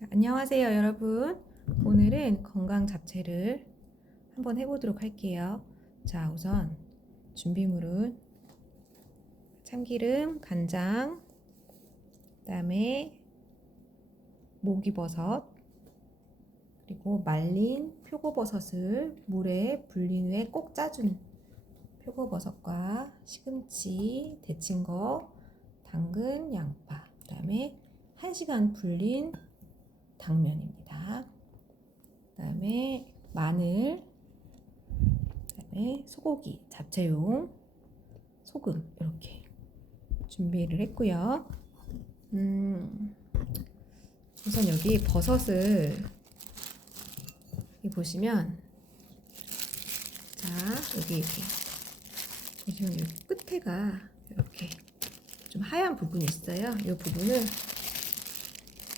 안녕하세요, 여러분. 오늘은 건강 잡채를 한번 해보도록 할게요. 자, 우선 준비물은 참기름, 간장, 그다음에 목이버섯, 그리고 말린 표고버섯을 물에 불린 후에 꼭 짜준 표고버섯과 시금치, 데친 거, 당근, 양파, 그다음에 1시간 불린 당면입니다. 그다음에 마늘, 그다음에 소고기, 잡채용 소금 이렇게 준비를 했고요. 우선 여기 버섯을 여기 보시면 자 여기 이렇게 보시면 여기 끝에가 이렇게 좀 하얀 부분이 있어요. 이 부분을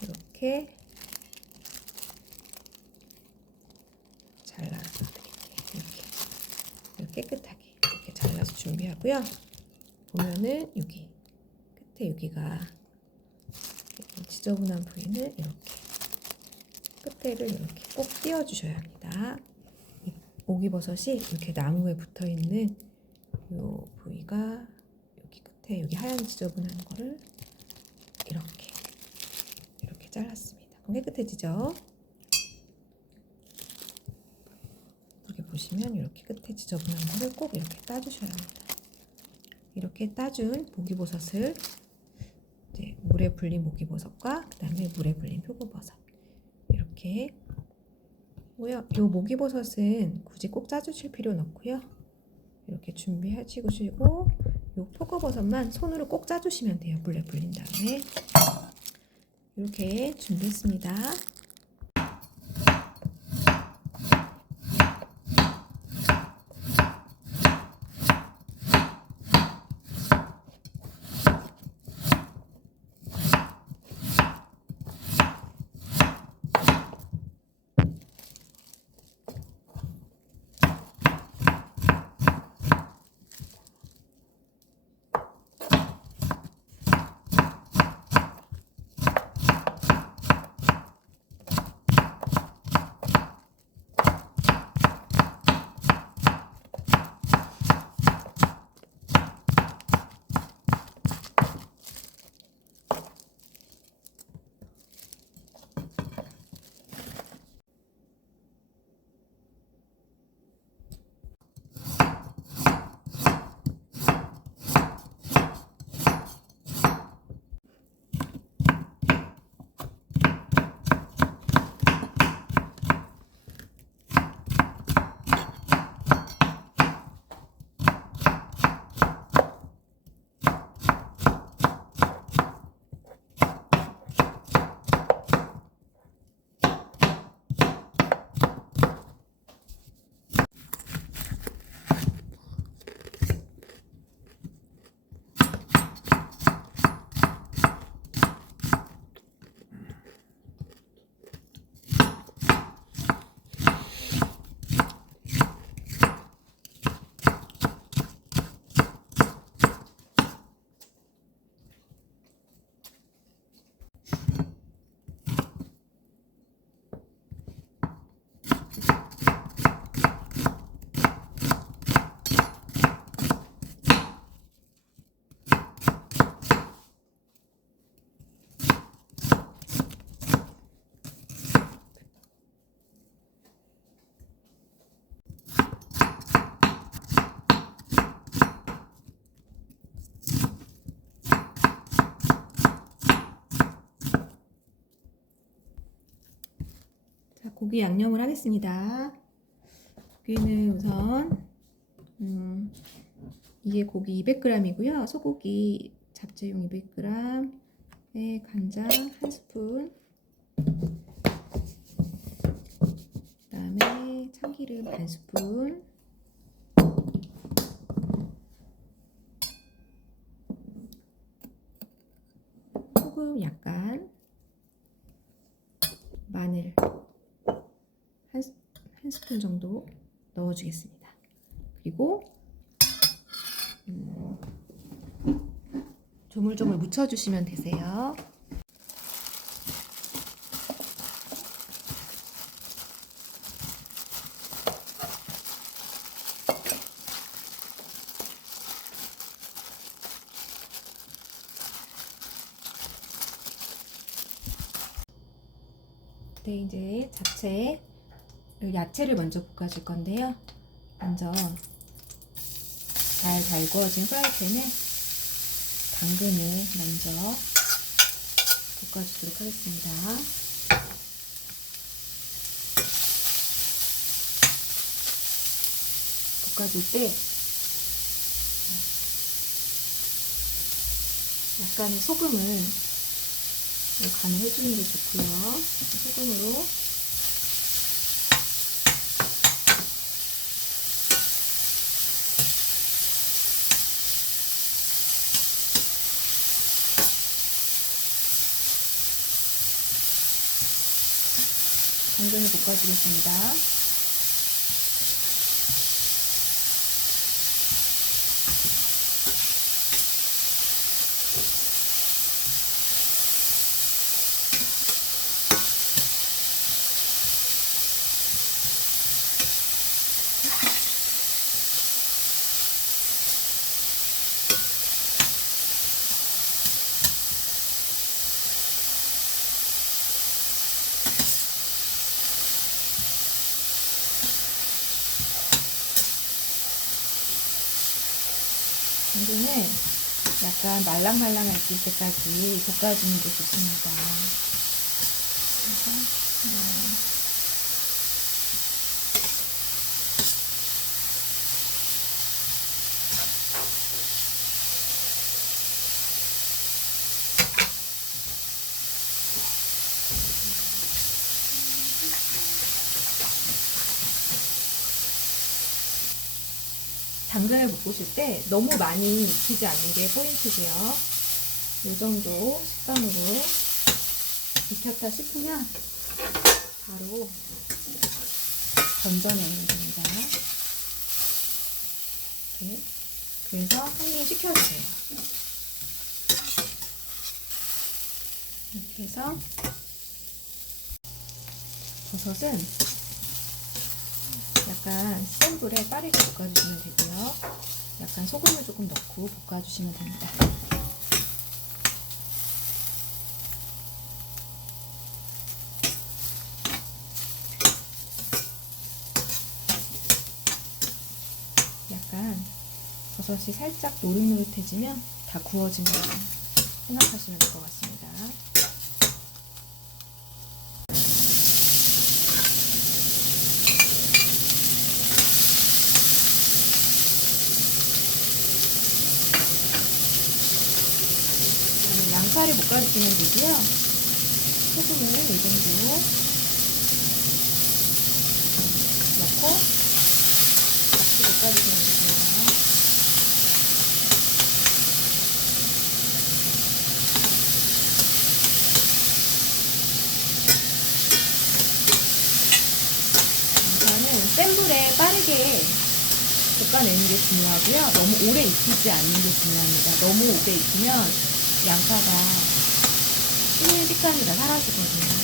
이렇게 잘라서 드릴게요. 이렇게 깨끗하게 이렇게 잘라서 준비하고요. 보면은 여기 끝에 여기가 지저분한 부위는 이렇게 끝에를 이렇게 꼭 띄워 주셔야 합니다. 오기버섯이 이렇게 나무에 붙어 있는 요 부위가 여기 끝에 여기 하얀 지저분한 거를 이렇게 잘랐습니다. 그럼 깨끗해지죠? 여기 보시면 이렇게 끝에 지저분한 거를 꼭 이렇게 따주셔야 합니다. 이렇게 따준 목이버섯을 이제 물에 불린 목이버섯과 그 다음에 물에 불린 표고버섯 이렇게 고요. 요 목이버섯은 굳이 꼭 짜주실 필요는 없고요. 이렇게 준비하시고 요 표고버섯만 손으로 꼭 짜주시면 돼요. 물에 불린 다음에 이렇게 준비했습니다. 자, 고기 양념을 하겠습니다. 고기는 우선 이게 고기 200g이고요. 소고기 잡채용 200g에 간장 1스푼, 그다음에 참기름 1스푼, 소금 약간, 마늘 한 스푼 정도 넣어주겠습니다. 그리고 조물조물 묻혀주시면 되세요. 네, 이제 야채를 먼저 볶아줄 건데요. 먼저 잘 구워진 프라이팬에 당근을 먼저 볶아주도록 하겠습니다. 볶아줄 때 약간의 소금을 간을 해주는 게 좋고요. 소금으로 당근을 볶아주겠습니다. 당근을 약간 말랑말랑해질 때까지 볶아주는 게 좋습니다. 그래서 당근을 볶으실 때 너무 많이 익히지 않는 게 포인트고요. 이 정도 식감으로 익혔다 싶으면 바로 건져내면 됩니다. 이렇게. 그래서 한개 식혀주세요. 이렇게 해서 버섯은 약간 센 불에 빠르게 볶아주시면 되고요. 약간 소금을 조금 넣고 볶아주시면 됩니다. 약간 버섯이 살짝 노릇노릇해지면 다 구워진 거라고 생각하시면 될 것 같습니다. 양파를 볶아주시면 되고요. 소금을 이 정도 넣고 같이 볶아주시면 되고요. 양파는 센 불에 빠르게 볶아내는 게 중요하고요. 너무 오래 익히지 않는 게 중요합니다. 너무 오래 익히면 양파가 씹는 식감이 다 사라지거든요.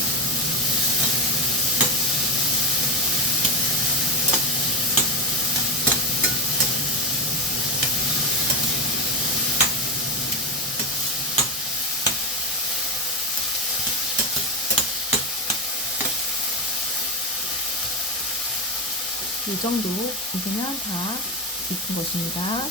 이 정도 익으면 다 익은 것입니다.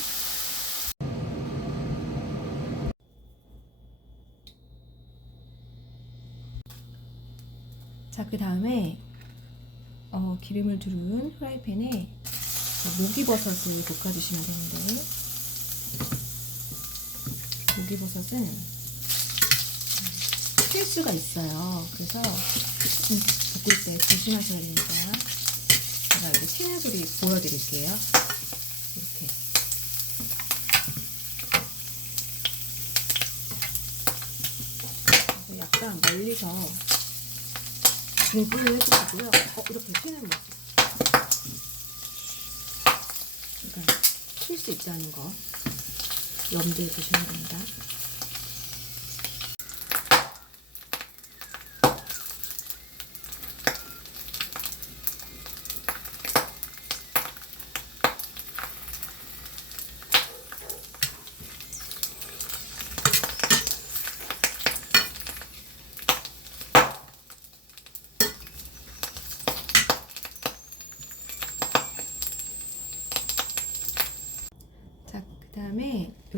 자, 그 다음에 기름을 두른 프라이팬에 목이버섯을 볶아주시면 되는데, 목이버섯은 튈 수가 있어요. 그래서 조금 볶을 때 조심하셔야 됩니다. 제가 이렇게 튀는 소리 보여드릴게요. 이렇게. 약간 멀리서 중불을 해주시고요. 이렇게 튀는 모습. 그러니까 튈 수 있다는 거 염두에 두셔야 됩니다.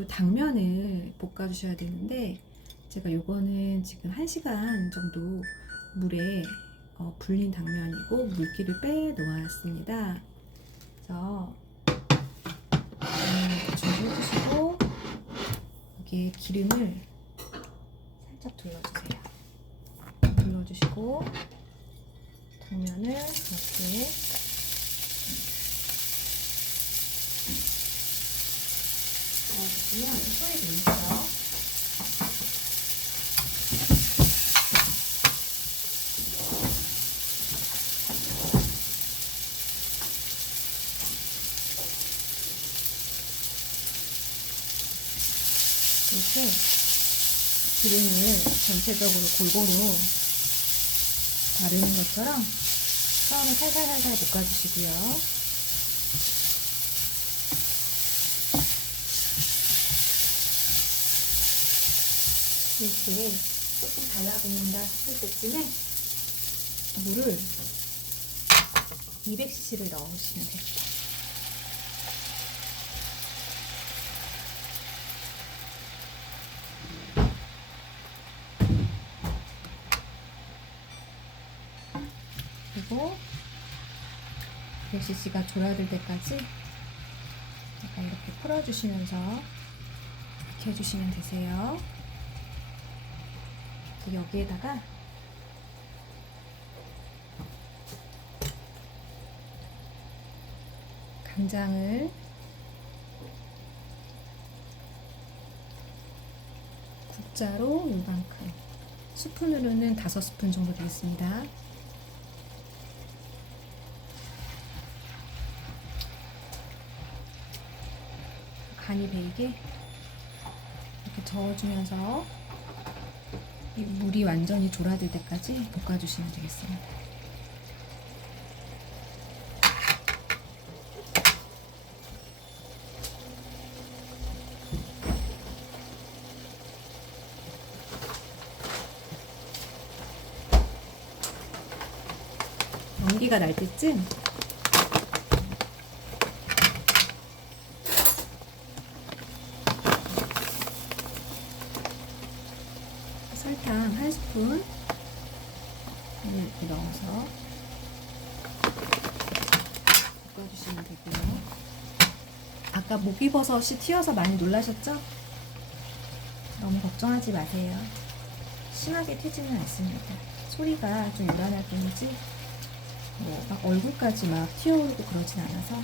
당면을 볶아주셔야 되는데 제가 요거는 지금 1시간 정도 물에 불린 당면이고 물기를 빼 놓았습니다. 그래서 준비해 주시고 여기에 기름을 살짝 둘러주시고 당면을 이렇게 넣어주시면 손이 되겠죠. 이렇게 기름을 전체적으로 골고루 바르는 것처럼 처음에 살살살살 볶아주시고요. 이렇게 조금 달라붙는다 싶을 때쯤에 물을 200cc를 넣으시면 됩니다. 그리고 200cc가 졸아들 때까지 약간 이렇게 풀어주시면서 익혀주시면 되세요. 여기에다가 간장을 국자로 요만큼, 스푼으로는 5스푼 정도 되겠습니다. 간이 배이게 이렇게 저어주면서 이 물이 완전히 졸아들 때까지 볶아주시면 되겠습니다. 연기가 날 때쯤 설탕 1스푼 이렇게 넣어서 볶아주시면 되고요. 아까 목이버섯이 튀어서 많이 놀라셨죠? 너무 걱정하지 마세요. 심하게 튀지는 않습니다. 소리가 좀 요란할 뿐이지 막 얼굴까지 막 튀어오르고 그러진 않아서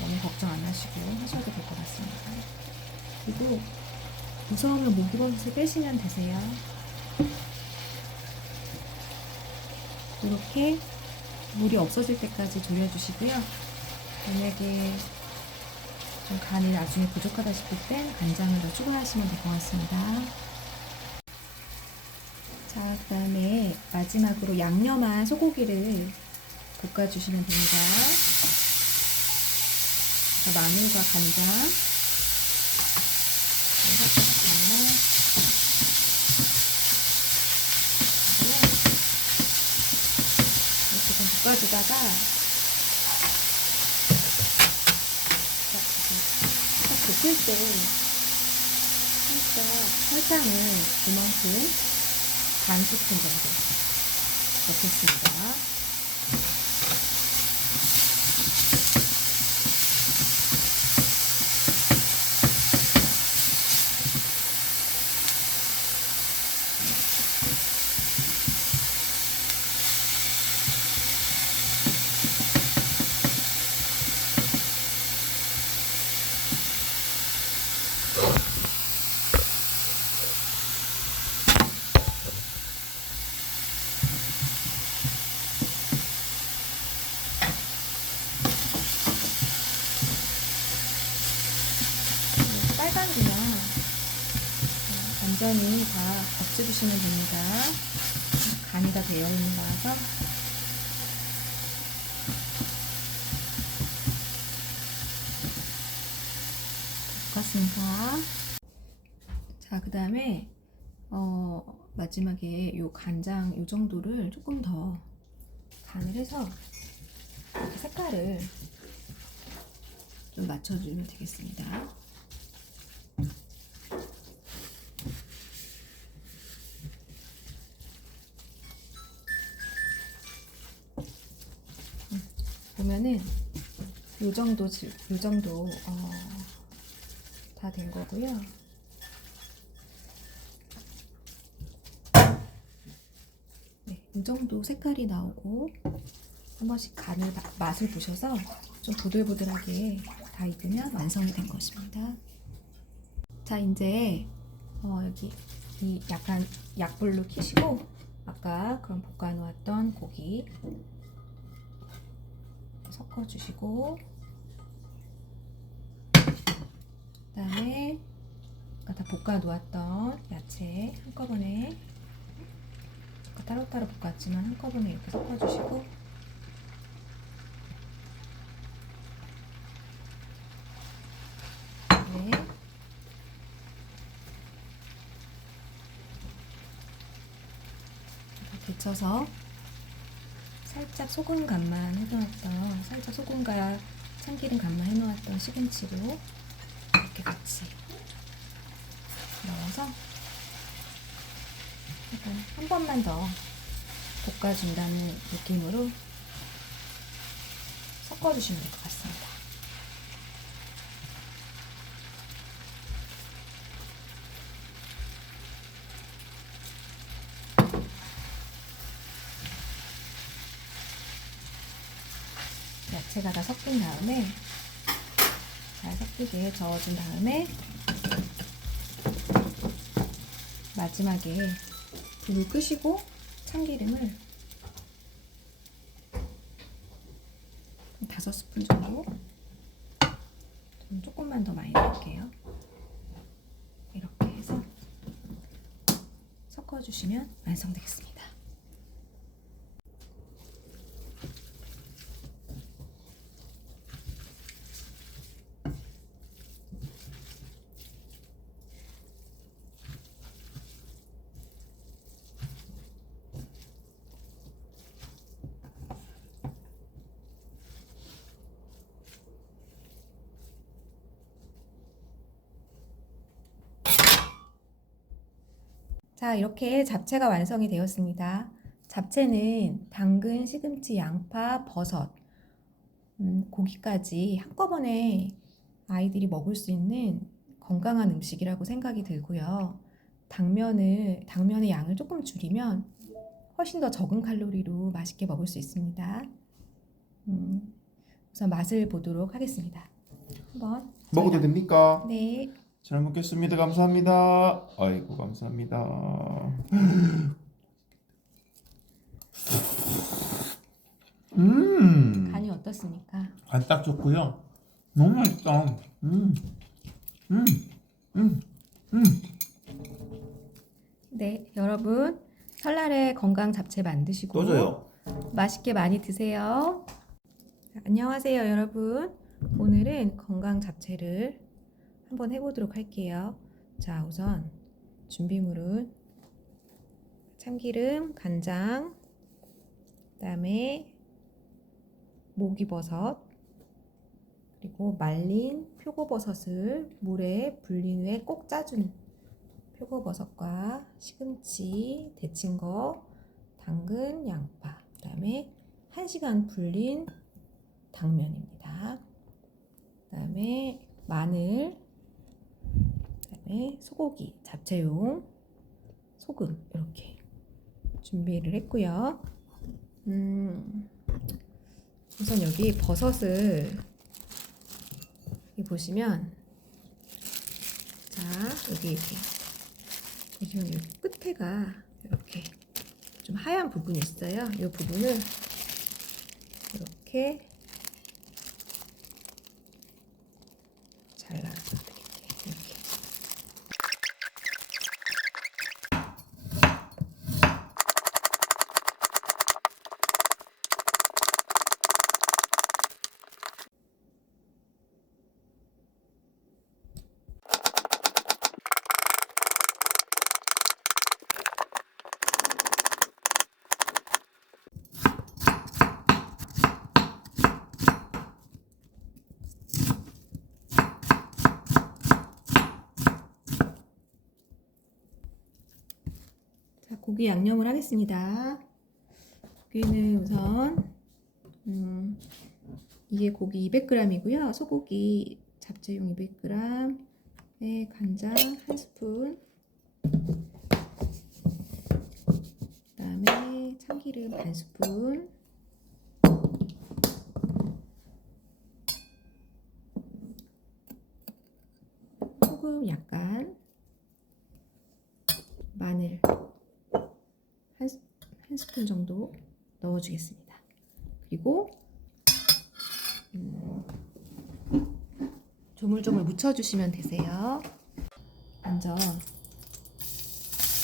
너무 걱정 안 하시고 하셔도 될 것 같습니다. 그리고 무서우면 목이버섯을 빼시면 되세요. 이렇게 물이 없어질 때까지 졸여주시고요. 만약에 좀 간이 나중에 부족하다 싶을 땐 간장을 더 추가하시면 될 것 같습니다. 자, 그 다음에 마지막으로 양념한 소고기를 볶아주시면 됩니다. 마늘과 간장, 이렇게 좀 볶아주다가 딱 볶을 때 살짝 설탕을 이만큼 반 스푼 정도 넣겠습니다. 빨간기나 완전히 다 겉들이시면 됩니다. 간이 다 되어 있는 거라서. 볶았습니다. 자, 그 다음에 마지막에 요 간장 요 정도를 조금 더 간을 해서 이렇게 색깔을 좀 맞춰주면 되겠습니다. 보면은 요 정도 다 된 거고요. 네, 이 정도 색깔이 나오고 한 번씩 간을 맛을 보셔서 좀 보들보들하게 다 익으면 완성이 된 것입니다. 자, 이제 여기 이 약간 약불로 켜시고 아까 그럼 볶아 놓았던 고기 섞어 주시고, 그다음에 아까 다 볶아 놓았던 야채 한꺼번에, 아까 따로따로 볶았지만 한꺼번에 이렇게 섞어 주시고, 네. 데쳐서 살짝 소금 간만 해놓았던, 살짝 소금과 참기름 간만 해놓았던 시금치로 이렇게 같이 넣어서 약간 한 번만 더 볶아준다는 느낌으로 섞어주시면 될 것 같습니다. 야채가 다 섞인 다음에 잘 섞이게 저어준 다음에 마지막에 불을 끄시고 참기름을 5스푼 정도, 좀 조금만 더 많이 넣을게요. 이렇게 해서 섞어주시면 완성되겠습니다. 자, 이렇게 잡채가 완성이 되었습니다. 잡채는 당근, 시금치, 양파, 버섯, 고기까지 한꺼번에 아이들이 먹을 수 있는 건강한 음식이라고 생각이 들고요. 당면의 양을 조금 줄이면 훨씬 더 적은 칼로리로 맛있게 먹을 수 있습니다. 우선 맛을 보도록 하겠습니다. 한번 먹어도 됩니까? 네. 잘 먹겠습니다. 감사합니다. 아이고 감사합니다. 간이 어떻습니까? 간 딱 좋고요. 너무 맛있다. 네, 여러분 설날에 건강 잡채 만드시고 또 줘요. 맛있게 많이 드세요. 자, 안녕하세요, 여러분. 오늘은 건강 잡채를 한번 해보도록 할게요. 자, 우선 준비물은 참기름, 간장, 그다음에 목이버섯, 그리고 말린 표고버섯을 물에 불린 후에 꼭 짜준 표고버섯과 시금치 데친 거, 당근, 양파, 그다음에 1시간 불린 당면입니다. 그다음에 마늘, 그다음에 소고기, 잡채용 소금 이렇게 준비를 했고요. 우선 여기 버섯을 보시면, 자, 여기 보시면 여기 끝에가 이렇게 좀 하얀 부분이 있어요. 이 부분을 이렇게 잘라드릴게요. 이렇게. 자, 고기 양념을 하겠습니다. 고기는 우선 이게 고기 200g이고요. 소고기 잡채용 200g에 간장 1스푼, 그다음에 참기름 1스푼, 소금 약간, 마늘 한 스푼 정도 넣어주겠습니다. 그리고 조물조물 묻혀주시면 되세요. 먼저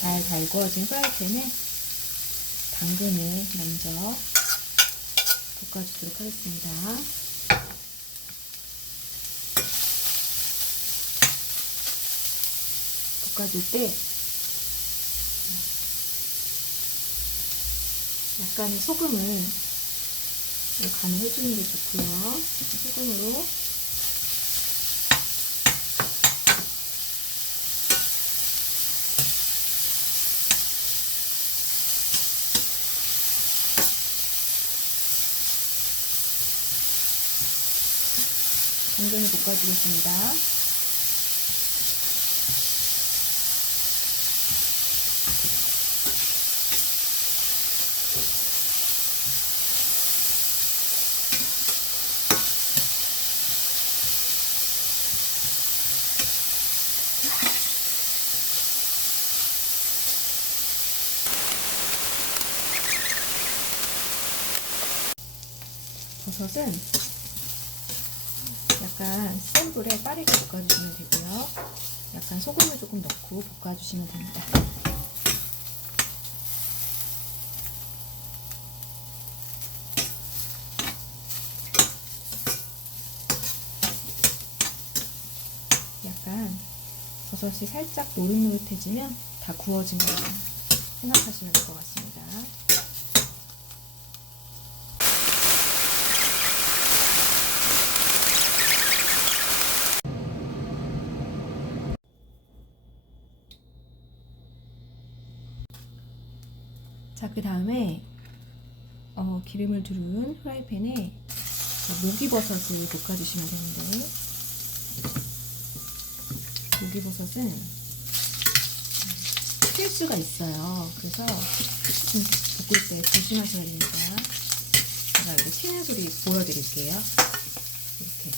잘 달구어진 프라이팬에 당근을 먼저 볶아주도록 하겠습니다. 볶아줄 때 약간의 소금을 간을 해주는 게 좋고요. 소금으로 당근을 볶아주겠습니다. 버섯은 약간 센 불에 빠르게 볶아주시면 되고요. 약간 소금을 조금 넣고 볶아주시면 됩니다. 약간 버섯이 살짝 노릇노릇해지면 다 구워진 거라고 생각하시면 될 것 같습니다. 자, 그 다음에 기름을 두른 프라이팬에 목이버섯을 볶아주시면 되는데, 목이버섯은 튈 수가 있어요. 그래서 조금 볶을 때 조심하셔야 됩니다. 제가 이렇게 튀는 소리 보여드릴게요. 이렇게.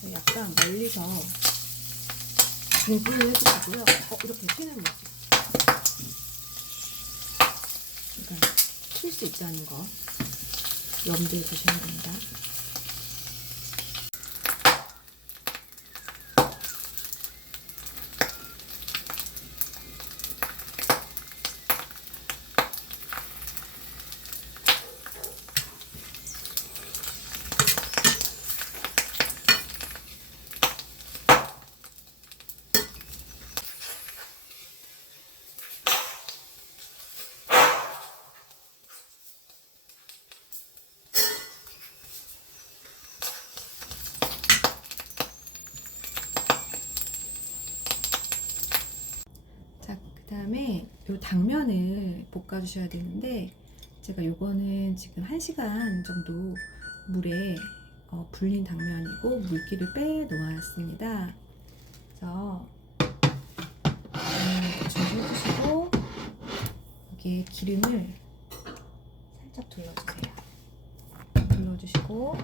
그래서 약간 멀리서 대부를 해주시고요. 이렇게 튀는 모습. 그러니까 튈 수 있다는 거 염두에 두셔야 됩니다. 그 다음에 요 당면을 볶아주셔야 되는데, 제가 요거는 지금 1시간 정도 물에 불린 당면이고 물기를 빼놓았습니다. 그래서 준비해주시고 여기에 기름을 살짝 둘러주시고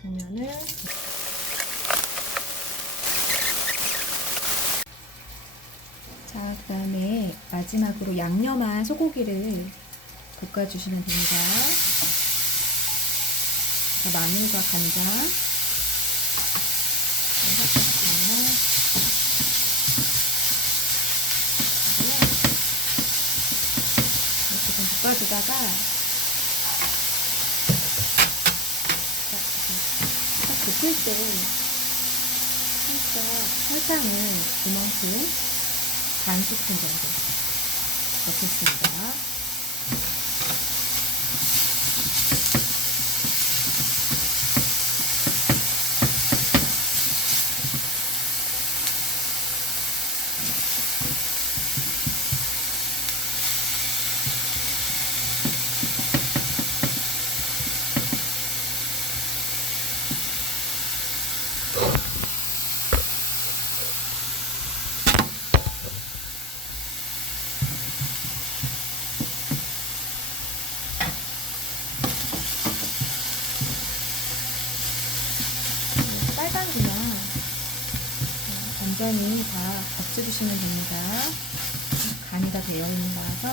당면을 자, 그 다음에 마지막으로 양념한 소고기를 볶아주시면 됩니다. 마늘과 간장, 살짝 이렇게 좀 볶아주다가 딱 볶을 때 살짝 설탕을 이만큼 반 스푼 정도 넣겠습니다. 완전히 다 겉들이시면 됩니다. 간이 다 되어 있는 거라서.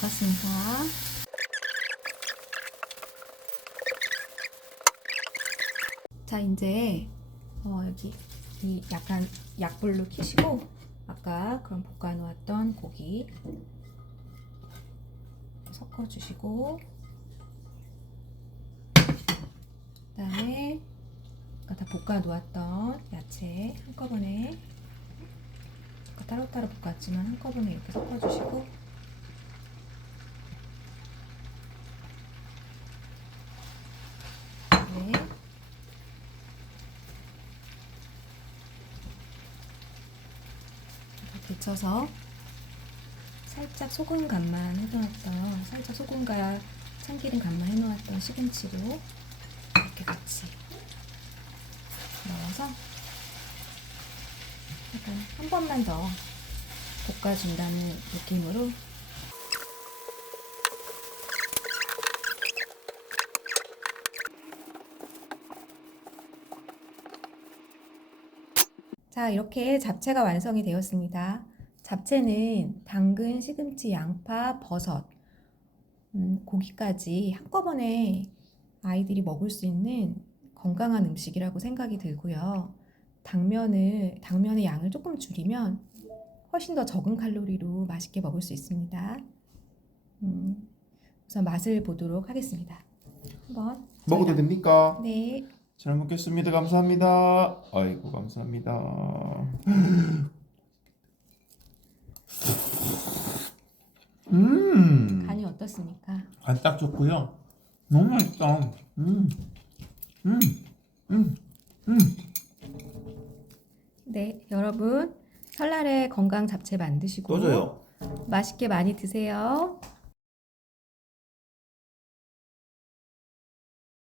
볶았습니다. 자, 이제 여기 이 약간 약불로 켜시고 아까 그럼 볶아 놓았던 고기 섞어 주시고, 그다음에 아까 다 볶아 놓았던 야채 한꺼번에, 아까 따로따로 볶았지만 한꺼번에 이렇게 섞어 주시고, 네. 데쳐서 살짝 소금 간만 해놓았던, 살짝 소금과 참기름 간만 해놓았던 시금치로 이렇게 같이 넣어서 약간 한 번만 더 볶아준다는 느낌으로. 자, 이렇게 잡채가 완성이 되었습니다. 잡채는 당근, 시금치, 양파, 버섯, 고기까지 한꺼번에 아이들이 먹을 수 있는 건강한 음식이라고 생각이 들고요. 당면의 양을 조금 줄이면 훨씬 더 적은 칼로리로 맛있게 먹을 수 있습니다. 우선 맛을 보도록 하겠습니다. 한번 먹어도 됩니까? 네. 잘 먹겠습니다. 감사합니다. 아이고 감사합니다. 간이 어떻습니까? 간 딱 좋고요. 너무 맛있다. 네, 여러분 설날에 건강 잡채 만드시고 또 줘요. 맛있게 많이 드세요.